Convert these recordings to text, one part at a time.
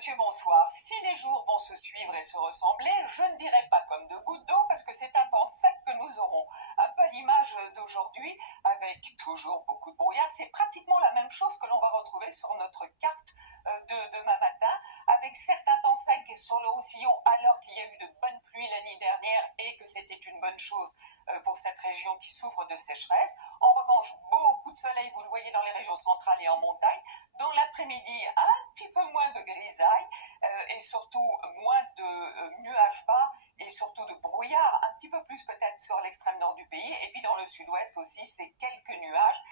monsieur, bonsoir. Si les jours vont se suivre et se ressembler, je ne dirai pas comme de gouttes d'eau parce que c'est un temps sec que nous aurons. Un peu à l'image d'aujourd'hui, avec toujours beaucoup de brouillard, c'est pratiquement la même chose que l'on va retrouver sur notre carte de demain matin, avec certains temps secs sur le Roussillon, alors qu'il y a eu de bonnes pluies l'année dernière et que c'était une bonne chose pour cette région qui souffre de sécheresse. En revanche, beaucoup de soleil, vous le voyez dans les régions centrales et en montagne. Dans l'après-midi, un petit peu moins de grisaille et surtout moins de nuages bas et surtout de brouillard, un petit peu plus peut-être sur l'extrême nord du pays. Et puis dans le sud-ouest aussi, c'est quelques nuages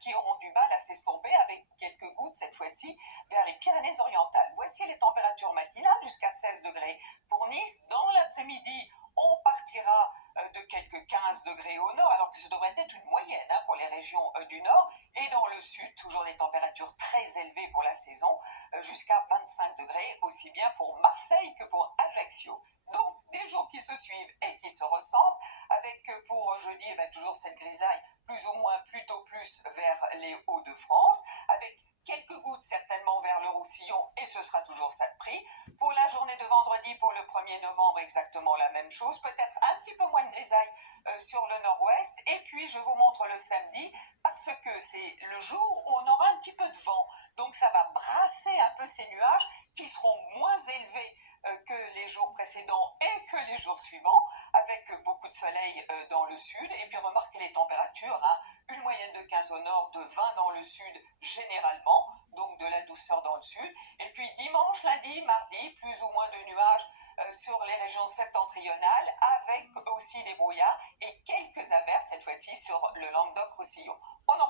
qui auront du mal à s'estomper avec quelques gouttes cette fois-ci vers les Pyrénées-Orientales. Voici les températures matinales jusqu'à 16 degrés pour Nice. Dans l'après-midi, on partira de quelques 15 degrés au nord, alors que ce devrait être une moyenne pour les régions du nord. Et dans le sud, toujours des températures très élevées pour la saison, jusqu'à 25 degrés, aussi bien pour Marseille que pour Ajaccio. Donc, des jours qui se suivent et qui se ressemblent, avec pour jeudi, toujours cette grisaille, plus ou moins, plutôt plus vers les Hauts-de-France, avec quelques gouttes certainement vers le Roussillon, et ce sera toujours ça de prix. Pour la journée de vendredi, pour le 1er novembre, exactement la même chose, peut-être un petit peu moins de grisaille sur le nord-ouest. Et puis, je vous montre le samedi, parce que c'est le jour où on aura un petit peu de vent. Donc, ça va brasser un peu ces nuages qui seront moins élevés que les jours précédents et que les jours suivants, avec beaucoup de soleil dans le sud. Et puis, remarquez les températures, une moyenne de 15 au nord, de 20 dans le sud généralement, donc de la douceur dans le sud. Et puis dimanche, lundi, mardi, plus ou moins de nuages sur les régions septentrionales, avec aussi des brouillards et quelques averses cette fois-ci sur le Languedoc-Roussillon. On